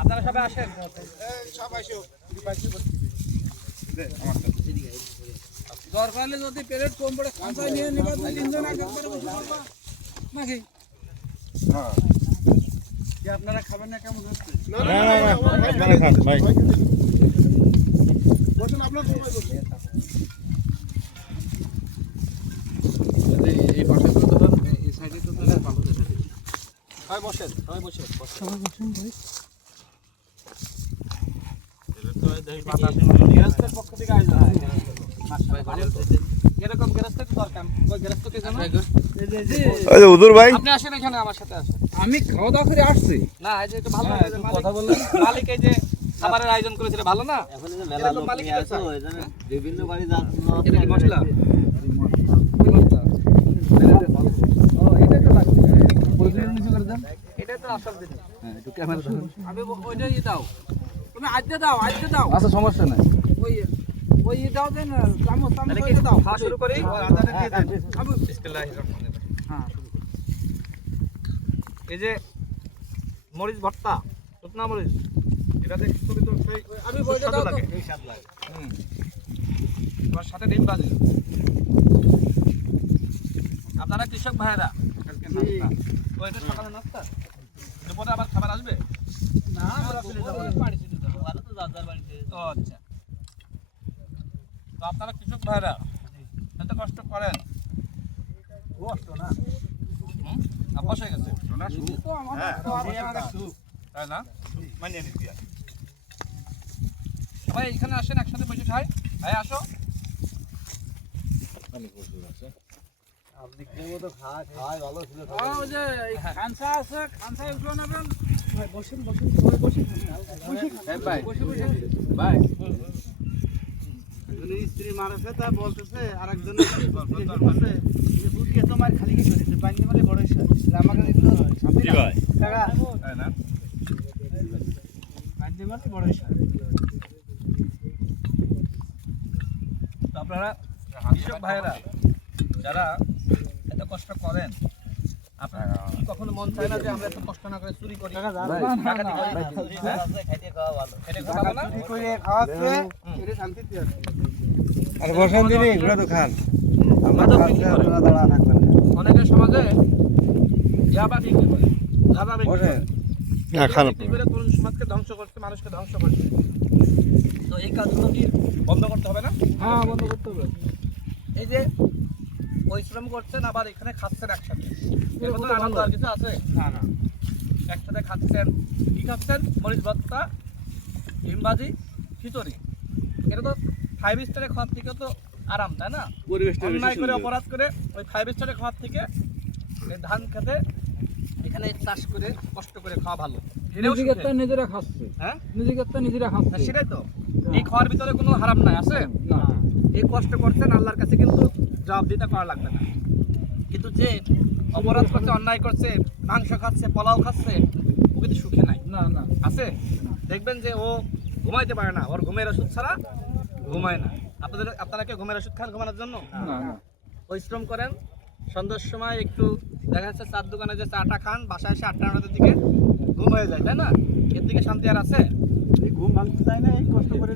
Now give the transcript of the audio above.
আপনারা সবাই আসেন, দরকার হলে যদি প্লেট কম পড়ে খাঁচায় নিয়ে নিবা, তিনজন একবারে বসে পড়বা নাকি? আপনারা খাবেন না? কেমন হচ্ছে? আপনারা খান ভাই। বসুন, আপনার এই পাশে তো ধরুন, এই সাইডে তো তাহলে ভালো দেখা যায়। সবাই বসেন, সবাই বসেন, সবাই বসেন ভাই। গৃহস্থের পক্ষ থেকে আয়োজন হয়। এরকম গৃহস্থের দরকার, ওই গৃহস্থকে জানো? হুজুর ভাই আপনি আসেন এখানে, আমার সাথে আসেন। আমি খাওয়া দাওয়া করে আসছি। না, এই যে একটু ভালো কথা বললেন। মালিক এই যে খাবারের আয়োজন করেছিল, ভালো না? এখন যে মেলা লোক নিয়ে আসো, এজন্য বিভিন্ন বাড়ি যাচ্ছে। এটা কি মশলা? এটা তো আসল জিনিস। একটু ক্যামেরা ধরুন। আমি ওইটাই দাও, তুমি আজকে দাও, আজকে দাও। আচ্ছা, সমস্যা নাই। ওই দাও দেন, চামচ চামচ করে দাও। খাওয়া শুরু করি। বিসমিল্লাহির রহমানির রহিম। হ্যাঁ, এই যে মরিচ ভর্তা, শুকনা মরিচ, এটা দেখতে তো সেই আমি বলতে দাও লাগে, এই স্বাদ লাগে। এবার সাথে ডিম ভাজি। আপনারা কৃষক ভাইয়েরা, কালকে নাস্তা তো এটা সকালে নাস্তা, দুপুরে আবার খাবার আসবে না? আমরা চলে যাব, বাড়ি চলে যাব, আর তো দাদার বাড়িতে। ও আচ্ছা, তো আপনারা কৃষক ভাইয়েরা এত কষ্ট করেন, কষ্ট না অভ্যাস হয়ে গেছে, তাই না? মানিয়ে নিচ্ছি। সবাই এখানে আসেন, একসাথে বসে খাই। ভাই আসো। স্ত্রী মারছে, তা বলতেছে আরেকজন বুঝিয়ে তোমার খালি কি করেছে পানি মানে বড় আমাকে আপনারা কৃষক ভাইয়েরা যারা এত কষ্ট করেন, আপনারা কখনো মন চায় না যে আমরা এত কষ্ট না করে চুরি করি? আর বসান দিনে এগুলো তো খান। অনেকের সমাজে ইয়াবা বিক্রি করে, ইয়াবা বিক্রি করে তরুণ সমাজকে ধ্বংস করছে, মানুষকে ধ্বংস করছে। তো এই কাজগুলো কি বন্ধ করতে হবে না? হ্যাঁ, বন্ধ করতে হবে। এই যে পরিশ্রম করছেন, আবার এখানে খাচ্ছেন একসাথে, এর মধ্যে আনন্দ আর কিছু আছে? না না, একসাথে খাচ্ছেন। কি খাচ্ছেন? মরিচ ভর্তা, ডিম ভাজি, খিচুড়ি। এটা তো 5 স্টারে খাওয়ার থেকে তো আরাম, তাই না? অন্যায় করে, অপরাধ করে ওই 5 স্টারে খাওয়ার থেকে ধান খেতে এখানে চাষ করে কষ্ট করে খাওয়া ভালো। নিজেরা খাচ্ছে, হ্যাঁ, নিজেরা খাচ্ছে। সেটাই তো। এই খাওয়ার ভিতরে কোনো হারাম নাই, আছে? না, এই কষ্ট করছেন, আল্লাহর কাছে কিন্তু জবাবদিহিতা করা লাগবে না। কিন্তু যে অপরাধ করছে, অন্যায় করছে, মাংস খাচ্ছে, পোলাও খাচ্ছে, ও কিন্তু সুখে নাই। না না, আছে? দেখবেন যে ও ঘুমাইতে পারে না, ওর ঘুমের ওষুধ ছাড়া ঘুমায় না। আপনারা কি ঘুমের ওষুধ খান ঘুমানোর জন্য? না না। পরিশ্রম করেন, সন্ধ্যার সময় একটু দেখা যাচ্ছে চার দোকানে যে চাটা খান, বাসায় এসে 8টা-9টার দিকে ঘুম হয়ে যায়, তাই না? এর দিকে শান্তি আর আছে? ঘুম ভাঙতে চায় না, এই কষ্ট করে